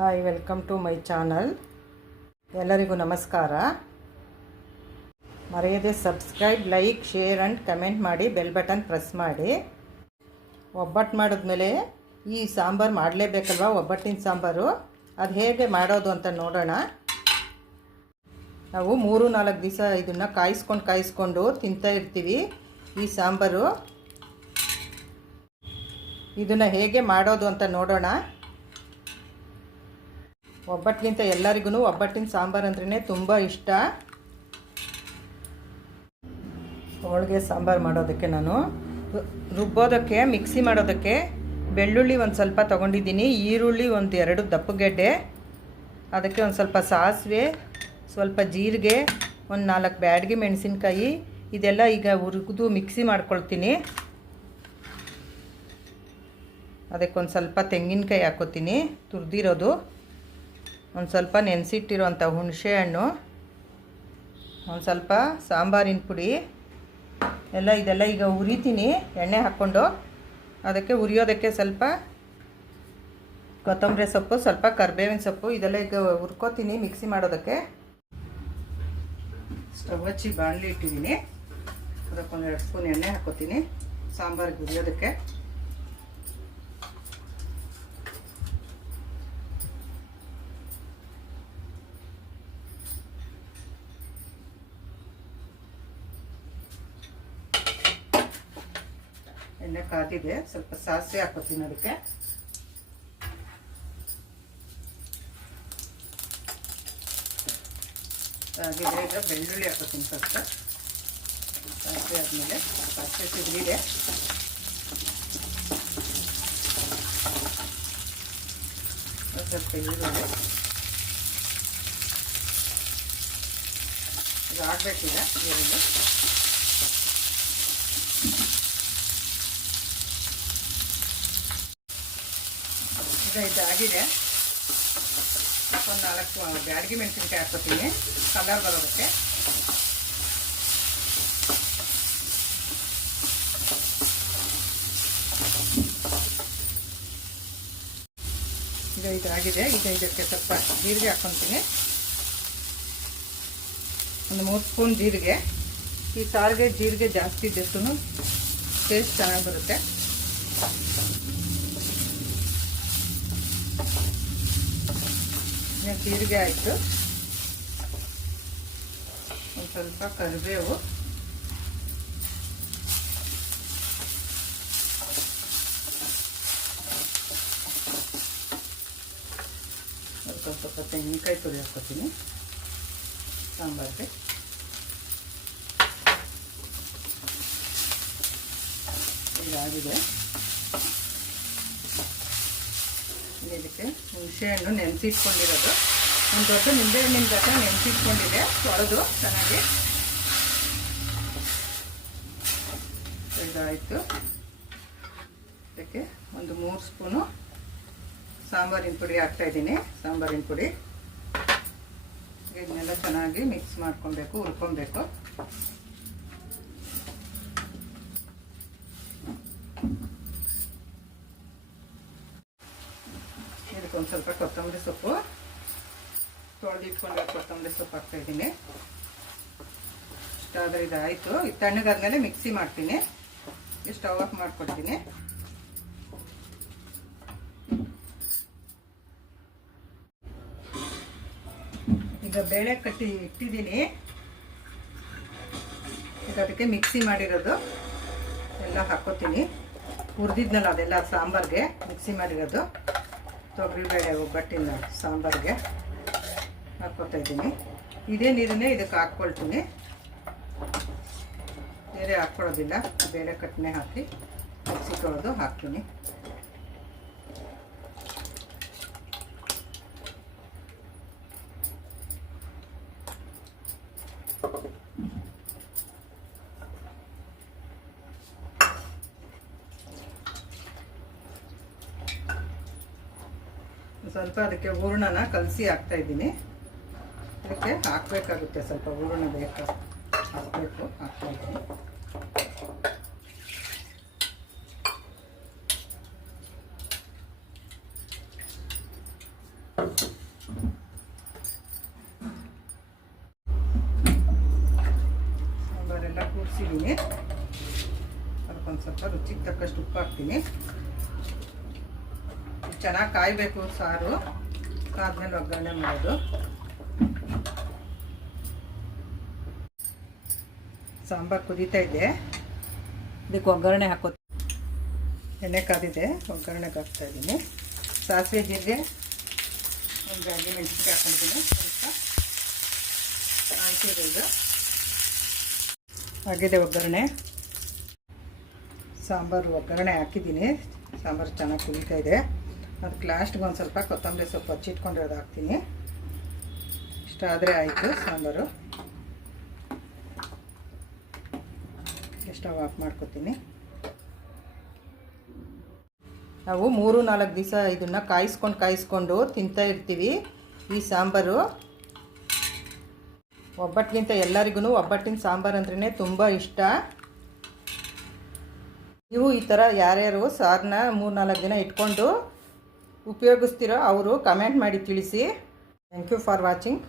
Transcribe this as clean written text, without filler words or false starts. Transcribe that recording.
Hi, welcome to my channel. ಎಲ್ಲರಿಗೂ ನಮಸ್ಕಾರ. ಮರೆಯದೆ subscribe, like, share and comment ಮಾಡಿ, ಬೆಲ್ ಬಟನ್ ಪ್ರೆಸ್ ಮಾಡಿ. ಒಬ್ಬಟ್ಟು ಮಾಡಿದ್ಮೇಲೆ ಈ ಸಾಂಬಾರು ಮಾಡಲೇಬೇಕಲ್ವ, ಒಬ್ಬಟ್ಟಿನ ಸಾಂಬಾರು. ಅದು ಹೇಗೆ ಮಾಡೋದು ಅಂತ ನೋಡೋಣ. ನಾವು 3-4 ದಿವಸ ಇದನ್ನು ಕಾಯಿಸ್ಕೊಂಡು ತಿಂತಾ ಇರ್ತೀವಿ ಈ ಸಾಂಬಾರು. ಇದನ್ನು ಹೇಗೆ ಮಾಡೋದು ಅಂತ ನೋಡೋಣ. ಒಬ್ಬಟ್ಟಿಗಿಂತ ಎಲ್ಲರಿಗೂ ಒಬ್ಬಟ್ಟಿನ ಸಾಂಬಾರು ಅಂದ್ರೇ ತುಂಬ ಇಷ್ಟ. ಹೋಳಿಗೆ ಸಾಂಬಾರು ಮಾಡೋದಕ್ಕೆ ನಾನು ರುಬ್ಬೋದಕ್ಕೆ, ಮಿಕ್ಸಿ ಮಾಡೋದಕ್ಕೆ ಬೆಳ್ಳುಳ್ಳಿ ಒಂದು ಸ್ವಲ್ಪ ತೊಗೊಂಡಿದ್ದೀನಿ, ಈರುಳ್ಳಿ ಒಂದು 2 ದಪ್ಪಗೆಡ್ಡೆ, ಅದಕ್ಕೆ ಒಂದು ಸ್ವಲ್ಪ ಸಾಸಿವೆ, ಸ್ವಲ್ಪ ಜೀರಿಗೆ, ಒಂದು 4 ಬ್ಯಾಡಗಿ ಮೆಣಸಿನ್ಕಾಯಿ, ಇದೆಲ್ಲ ಈಗ ಹುರಿದು ಮಿಕ್ಸಿ ಮಾಡ್ಕೊಳ್ತೀನಿ. ಅದಕ್ಕೊಂದು ಸ್ವಲ್ಪ ತೆಂಗಿನಕಾಯಿ ಹಾಕ್ಕೋತೀನಿ ತುರಿದಿರೋದು, ಒಂದು ಸ್ವಲ್ಪ ನೆನೆಸಿಟ್ಟಿರೋಂಥ ಹುಣಸೆ ಹಣ್ಣು, ಒಂದು ಸ್ವಲ್ಪ ಸಾಂಬಾರಿನ ಪುಡಿ ಇದೆಲ್ಲ ಈಗ ಹುರಿತೀನಿ ಎಣ್ಣೆ ಹಾಕ್ಕೊಂಡು. ಅದಕ್ಕೆ ಹುರಿಯೋದಕ್ಕೆ ಸ್ವಲ್ಪ ಕೊತ್ತಂಬರಿ ಸೊಪ್ಪು, ಸ್ವಲ್ಪ ಕರಿಬೇವಿನ ಸೊಪ್ಪು, ಇದೆಲ್ಲ ಈಗ ಹುರ್ಕೋತೀನಿ ಮಿಕ್ಸಿ ಮಾಡೋದಕ್ಕೆ. ಸ್ಟವ್ ಹಚ್ಚಿ ಬಾಣಲಿ ಇಟ್ಟಿದ್ದೀನಿ, ಅದಕ್ಕೊಂದು 2 ಸ್ಪೂನ್ ಎಣ್ಣೆ ಹಾಕ್ಕೋತೀನಿ ಸಾಂಬಾರಿಗೆ ಹುರಿಯೋದಕ್ಕೆ. ಎಣ್ಣೆ ಕಾದಿದೆ, ಸ್ವಲ್ಪ ಸಾಸಿವೆ ಹಾಕೋತೀನಿ ಅದಕ್ಕೆ. ಆಗಿದೆ, ಈಗ ಬೆಳ್ಳುಳ್ಳಿ ಹಾಕೋತೀನಿ ಸ್ವಲ್ಪ. ಸಾಸಿವೆ ಆದಮೇಲೆ ಸಾಸಿವೆ ಸಿಡಿದೆ, ಸ್ವಲ್ಪ ಈರುಳ್ಳಿ ಇದು ಆಗಬೇಕಿದೆ. ಈರುಳ್ಳಿ ಇದಾಗಿದೆ. ಒಂದು 4 ಬ್ಯಾಡಗಿ ಮೆಣಸಿನ್ಕಾಯಿ ಹಾಕ್ಕೋತೀನಿ ಕಲರ್ ಬರೋದಕ್ಕೆ. ಇದಾಗಿದೆ. ಈಗ ಇದಕ್ಕೆ ಸ್ವಲ್ಪ ಜೀರಿಗೆ ಹಾಕ್ಕೊತೀನಿ, ಒಂದು 3 ಸ್ಪೂನ್ ಜೀರಿಗೆ. ಈ ಸಾರಿಗೆ ಜೀರಿಗೆ ಜಾಸ್ತಿ ಇದ್ದಷ್ಟು ಟೇಸ್ಟ್ ಚೆನ್ನಾಗಿ ಬರುತ್ತೆ. ಜೀರಿಗೆ ಆಯಿತು, ಒಂದು ಸ್ವಲ್ಪ ಕರಿಬೇವು, ಸ್ವಲ್ಪ ತೆಂಗಿನಕಾಯಿ ತುರಿ ಹಾಕ್ಕೊತೀನಿ ಸಾಂಬಾರಿಗೆ. ಇದಾಗಿದೆ. ಇದಕ್ಕೆ ಹುಣಸೆಹಣ್ಣು ನೆನೆಸಿಟ್ಕೊಂಡಿರೋದು, ಒಂದು ದೊಡ್ಡ ನಿಂಬೆಹಣ್ಣಿನ ಜೊತೆ ನೆನೆಸಿಟ್ಕೊಂಡಿದೆ, ತೊಳೆದು ಚೆನ್ನಾಗಿ. ಇದಾಯಿತು. ಅದಕ್ಕೆ ಒಂದು 3 ಸ್ಪೂನು ಸಾಂಬಾರಿನ ಪುಡಿ ಹಾಕ್ತಾಯಿದ್ದೀನಿ. ಸಾಂಬಾರಿನ ಪುಡಿ ಇದನ್ನೆಲ್ಲ ಚೆನ್ನಾಗಿ ಮಿಕ್ಸ್ ಮಾಡ್ಕೊಬೇಕು, ಹುರ್ಕೊಬೇಕು. ಒಂದು ಸ್ವಲ್ಪ ಕೊತ್ತಂಬರಿ ಸೊಪ್ಪು, ತೊಳೆದಿಟ್ಕೊಂಡು ಕೊತ್ತಂಬರಿ ಸೊಪ್ಪು ಹಾಕ್ತಾಯಿದ್ದೀನಿ. ಇಷ್ಟಾದರೆ ಇದಾಯಿತು. ಇದು ತಣ್ಣಗಾದ್ಮೇಲೆ ಮಿಕ್ಸಿ ಮಾಡ್ತೀನಿ. ಸ್ಟವ್ ಆಫ್ ಮಾಡ್ಕೊಡ್ತೀನಿ. ಈಗ ಬೇಳೆ ಕಟ್ಟಿ ಇಟ್ಟಿದ್ದೀನಿ. ಈಗ ಅದಕ್ಕೆ ಮಿಕ್ಸಿ ಮಾಡಿರೋದು ಎಲ್ಲ ಹಾಕ್ಕೋತೀನಿ. ಹುರಿದಿದ್ನಲ್ಲ ಅದೆಲ್ಲ ಸಾಂಬಾರಿಗೆ ಮಿಕ್ಸಿ ಮಾಡಿರೋದು, ತೊಗರಿಬೇಳೆ ಒಬ್ಬಟ್ಟಿನ ಸಾಂಬಾರಿಗೆ ಹಾಕ್ಕೊತಾ ಇದ್ದೀನಿ. ಇದೇ ನೀರನ್ನೇ ಇದಕ್ಕೆ ಹಾಕ್ಕೊಳ್ತೀನಿ, ಬೇರೆ ಹಾಕ್ಕೊಳ್ಳೋದಿಲ್ಲ. ಬೇಳೆ ಕಟ್ಟನೆ ಹಾಕಿ ಮಿಕ್ಸಿ ತೊಳೆದು ಹಾಕ್ತೀನಿ. ಸ್ವಲ್ಪ ಅದಕ್ಕೆ ಹೂರಣನ ಕಲಸಿ ಹಾಕ್ತಾ ಇದ್ದೀನಿ. ಅದಕ್ಕೆ ಹಾಕಬೇಕಾಗುತ್ತೆ, ಸ್ವಲ್ಪ ಹೂರಣ ಬೇಕು, ಹಾಕಬೇಕು. ಹಾಕ್ತಾ ಇದ್ದೀನಿ. ಸ್ವಲ್ಪ ರುಚಿಗೆ ತಕ್ಕಷ್ಟು ಉಪ್ಪು ಹಾಕ್ತೀನಿ. ಚೆನ್ನಾಗಿ ಕಾಯಬೇಕು ಸಾರು, ಕಾದ್ಮೇಲೆ ಒಗ್ಗರಣೆ ಮಾಡೋದು. ಸಾಂಬಾರು ಕುದೀತಾ ಇದೆ, ಇದಕ್ಕೆ ಒಗ್ಗರಣೆ ಹಾಕೋ. ಎಣ್ಣೆ ಕಾದಿದೆ, ಒಗ್ಗರಣೆಗೆ ಹಾಕ್ತಾಯಿದ್ದೀನಿ. ಸಾಸಿವೆ ಜೀರಿಗೆ, ಒಂದು ಹಸಿ ಮೆಣಸಿನ್ಕಾಯಿ ಹಾಕ್ಕೊಂಡಿದ್ದೀನಿ. ಸ್ವಲ್ಪ ಹಾಕಿರೋದು ಆಗಿದೆ ಒಗ್ಗರಣೆ. ಸಾಂಬಾರು ಒಗ್ಗರಣೆ ಹಾಕಿದ್ದೀನಿ, ಸಾಂಬಾರು ಚೆನ್ನಾಗಿ ಕುದೀತಾ ಇದೆ. ಅದಕ್ಕೆ ಲಾಸ್ಟ್ಗೆ ಒಂದು ಸ್ವಲ್ಪ ಕೊತ್ತಂಬರಿ ಸೊಪ್ಪು ಹಚ್ಚಿಟ್ಕೊಂಡಿರೋದು ಹಾಕ್ತೀನಿ. ಇಷ್ಟ ಆದರೆ ಆಯಿತು ಸಾಂಬಾರು. ಸ್ಟವ್ ಆಫ್ ಮಾಡ್ಕೊತೀನಿ. ನಾವು 3-4 ದಿವಸ ಇದನ್ನು ಕಾಯಿಸ್ಕೊಂಡು ತಿಂತಾ ಇರ್ತೀವಿ. ಈ ಸಾಂಬಾರು ಒಬ್ಬಟ್ಟಿಗಿಂತ ಎಲ್ಲರಿಗೂ ಒಬ್ಬಟ್ಟಿನ ಸಾಂಬಾರು ಅಂದ್ರೇ ತುಂಬ ಇಷ್ಟ. ನೀವು ಈ ಥರ ಯಾರ್ಯಾರು ಸಾರನ್ನ 3-4 ದಿನ ಇಟ್ಕೊಂಡು ಉಪಯೋಗಿಸ್ತೀರೋ ಅವರು ಕಮೆಂಟ್ ಮಾಡಿ ತಿಳಿಸಿ. Thank you for watching.